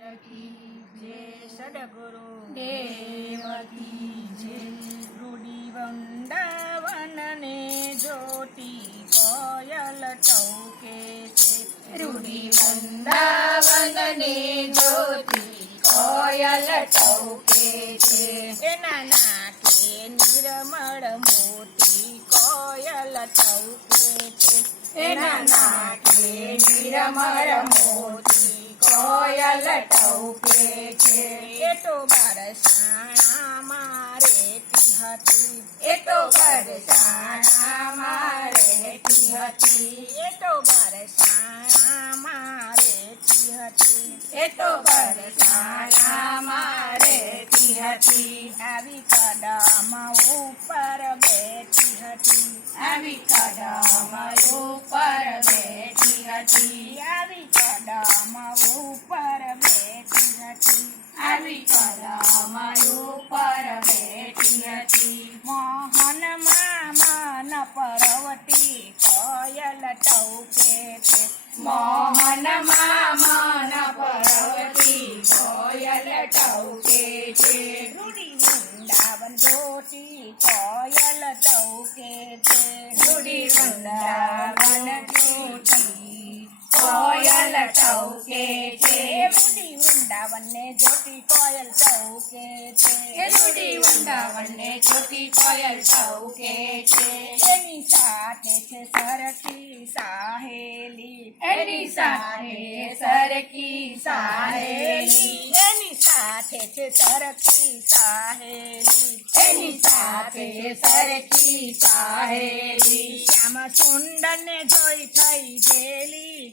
કી જય સદગુરુ દેવ કી જય। રૂડી વૃંદાવન ને જ્યોતિ કોયલ ટહુકે છે। રૂડી વૃંદાવન ને જ્યોતિ કોયલ ટહુકે છે। એના નાકે નિર્મળ મોતી કોયલ ટહુકે છે। એના નાકે નિર્મળ મોતી કોયલ ટહુકે છે। એ તો બરસાણા મારે હતી, એ તો બરસાણામાં રહેતી હતી, એ તો બરસાણામાં રહેતી હતી। એ તો બરસાણામાં રહેતી હતી। આવી કદમ ઉપર બેઠી હતી, આવી કદમ ઉપર બેઠી હતી, આવી કદમ ઉપર બેઠી હતી। આવી કદમ ઉપર બેઠી હતી। મોહનમાં મન પરવટી કોયલ ટહુકે છે। મોહનમાં મન પરવતી કોયલ ટહુકે છે। રૂડી વૃંદાવન જ્યોતિ કોયલ ટહુકે છે। રૂડી વૃંદાવન જ્યોતિ કોયલ ટહુકે છે। રૂડી વૃંદાવન ને જ્યોતિ કોયલ ટહુકે છે। રૂડી વૃંદાવન ને જ્યોતિ કોયલ ટહુકે છે। એની સાથે છે સરખી સાહેલી, એની સાથે સરકી સાહેલી, એની સાથે છે સરખી સાહેલી, એની સાથે સરકી સાહેલી। શ્યામ સુંદર ને જોઈ થઈ ગયેલી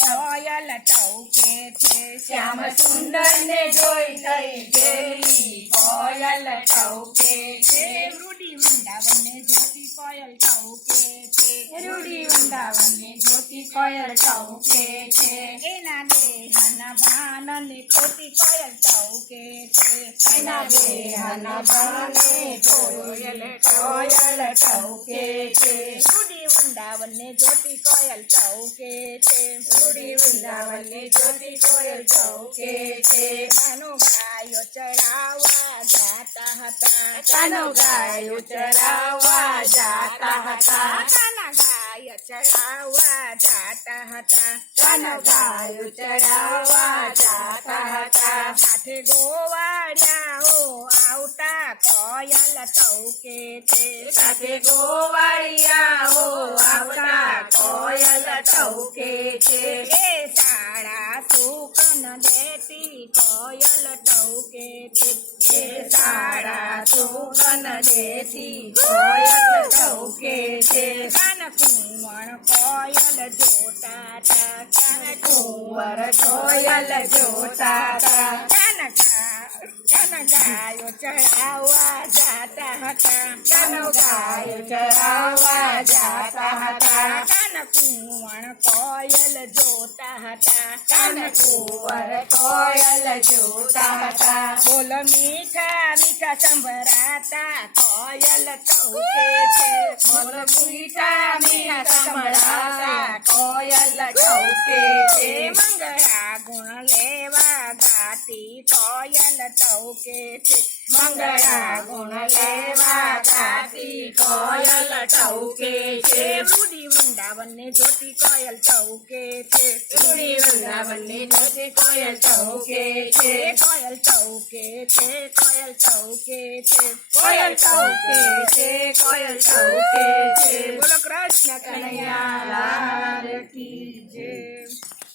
કોયલ ટહુકે છે। શ્યામ સુંદર ને જોઈ થઈ ગયેલી કોયલ ટહુકે છે। રૂડી વૃંદાવન ને જ્યોતિ કોયલ ટહુકે છે। રૂડી વૃંદાવન ને જ્યોતિ કોયલ ટહુકે છે। એના દેહના ભાન ને ખોટી કોયલ ટહુકે છે। એના દેહના ભાને કોયલ કોયલ ટહુકે છે। રૂડી વૃંદાવન ને જ્યોતિ કોયલ ટહુકે છે। રૂડી વૃંદાવન ને જ્યોતિ કોયલ ટહુકે છે। કાનો ગાયો ચરાવવા જાતા હતા, કાનો ગાયો ચરાવવા જાતા હતા, કાના ગાય ચરાવવા જાતા હતા। કાનો ગાયો ચરાવવા જાતા હતા, સાથે ગોવાળિયાઓ આવતા કોયલ ટહુકે છે। સાથે ગોવાળિયાઓ આવતા કોયલ ટહુકે છે। એ સાડા સુકન દેતી કોયલ ટહુકે છે। એ સાડા સુગન દેતી કોયલ ટહુકે છે। કાન કુંવણ કોયલ જોતા તા, કાન કુંવર કોયલ જોતા હતા, કાન ગાયો ચડાવવા જાતા હતા, કાનો ગાયો ચરાવવા જાતા હતા, કાન કુંવણ કોયલ જોતા હતા, કાન કુંવર કોયલ જોતા હતા। બોલ મીઠા મીઠા સંભળાતા કોયલ ટહુકે છે। બોલ મીઠા મીઠા સંભળાતા કોયલ ટહુકે છે। મંગળા ગુણ લેવા ગાતી કોયલ ટહુકે છે। મંગળા ગુણ લેવા ગાતી કોયલ ટહુકે છે। રૂડી વૃંદાવન ને જ્યોતિ કોયલ ટહુકે છે। રૂડી વૃંદાવન ને જ્યોતિ કોયલ ટહુકે છે। કોયલ ટહુકે છે, કોયલ ટહુકે છે, કોયલ ટહુકે છે, કોયલ ટહુકે છે। બોલો કૃષ્ણ કનૈયા